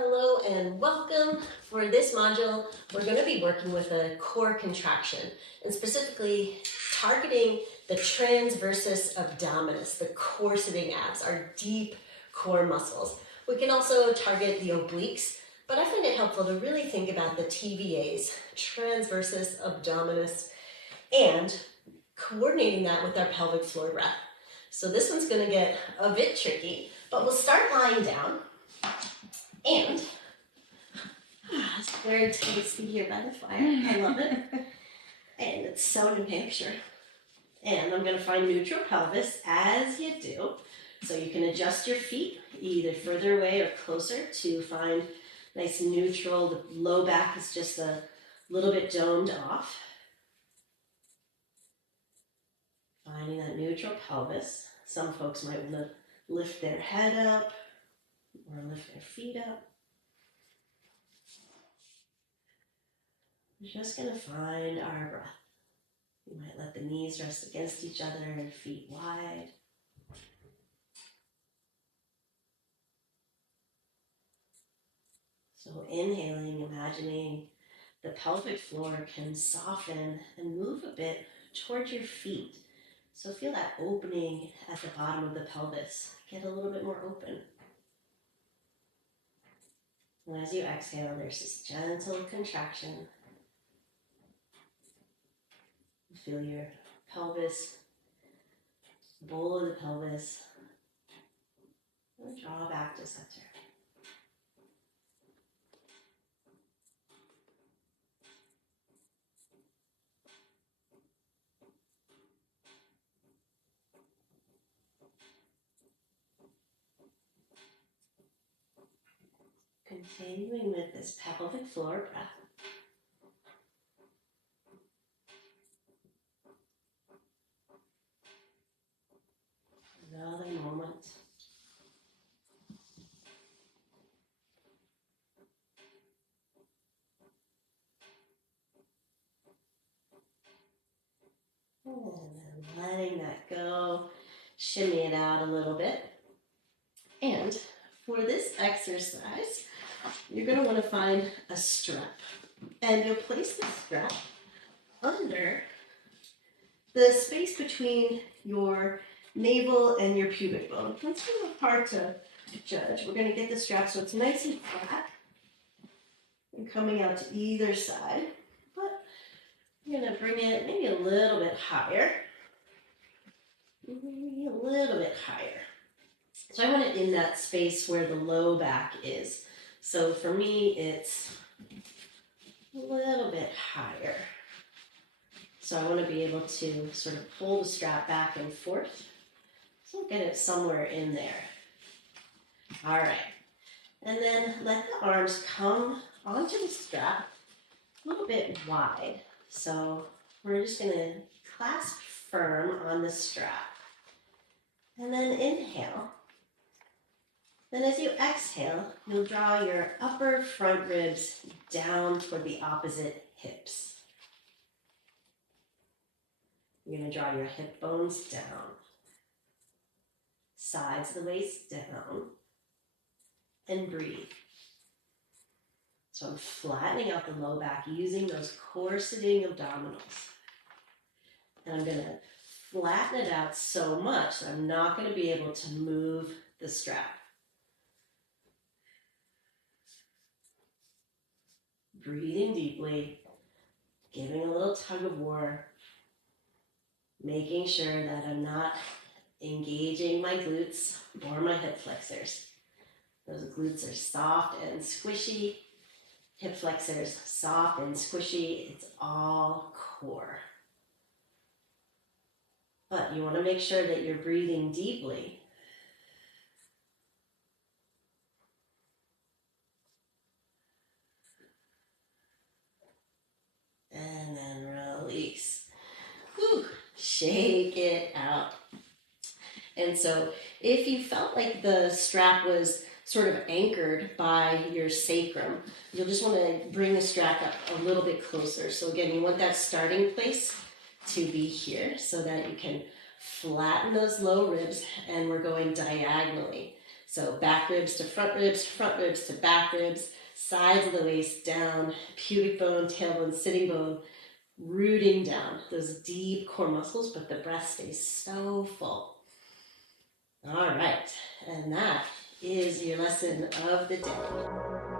Hello and welcome. For this module, we're going to be working with a core contraction and specifically targeting the transversus abdominis, the core sitting abs, our deep core muscles. We can also target the obliques, but I find it helpful to really think about the TVAs, transversus abdominis, and coordinating that with our pelvic floor breath. So this one's going to get a bit tricky, but we'll start lying down. And it's very tasty here by the fire. I love it. And it's so New Hampshire. And I'm going to find neutral pelvis as you do. So you can adjust your feet either further away or closer to find nice neutral. The low back is just a little bit domed off. Finding that neutral pelvis. Some folks might want to lift their head up or lift their feet up. We're just going to find our breath. You might let the knees rest against each other and feet wide. So inhaling, imagining the pelvic floor can soften and move a bit towards your feet. So feel that opening at the bottom of the pelvis. Get a little bit more open. And as you exhale, there's this gentle contraction. Feel your pelvis, bowl of the pelvis, and draw back to center. Continuing with this pelvic floor breath. Another moment. And then letting that go, shimmy it out a little bit. And for this exercise, you're going to want to find a strap. And you'll place the strap under the space between your navel and your pubic bone. That's a little hard to judge. We're going to get the strap so it's nice and flat and coming out to either side. But I'm going to bring it maybe a little bit higher. Maybe a little bit higher. So I want it in that space where the low back is. So for me, it's a little bit higher. So I want to be able to sort of pull the strap back and forth. So get it somewhere in there. All right. And then let the arms come onto the strap a little bit wide. So we're just going to clasp firm on the strap. And then inhale. Then as you exhale, you'll draw your upper front ribs down toward the opposite hips. You're going to draw your hip bones down. Sides of the waist down, and breathe. So I'm flattening out the low back using those core sitting abdominals. And I'm going to flatten it out so much that I'm not going to be able to move the strap. Breathing deeply, giving a little tug of war, making sure that I'm not engaging my glutes or my hip flexors. Those glutes are soft and squishy. Hip flexors, soft and squishy. It's all core. But you want to make sure that you're breathing deeply. And then release. Whew. Shake it out. And so if you felt like the strap was sort of anchored by your sacrum, you'll just want to bring the strap up a little bit closer. So again, you want that starting place to be here so that you can flatten those low ribs, and we're going diagonally. So back ribs to front ribs to back ribs, sides of the waist down, pubic bone, tailbone, sitting bone, rooting down those deep core muscles, but the breath stays so full. All right, and that is your lesson of the day.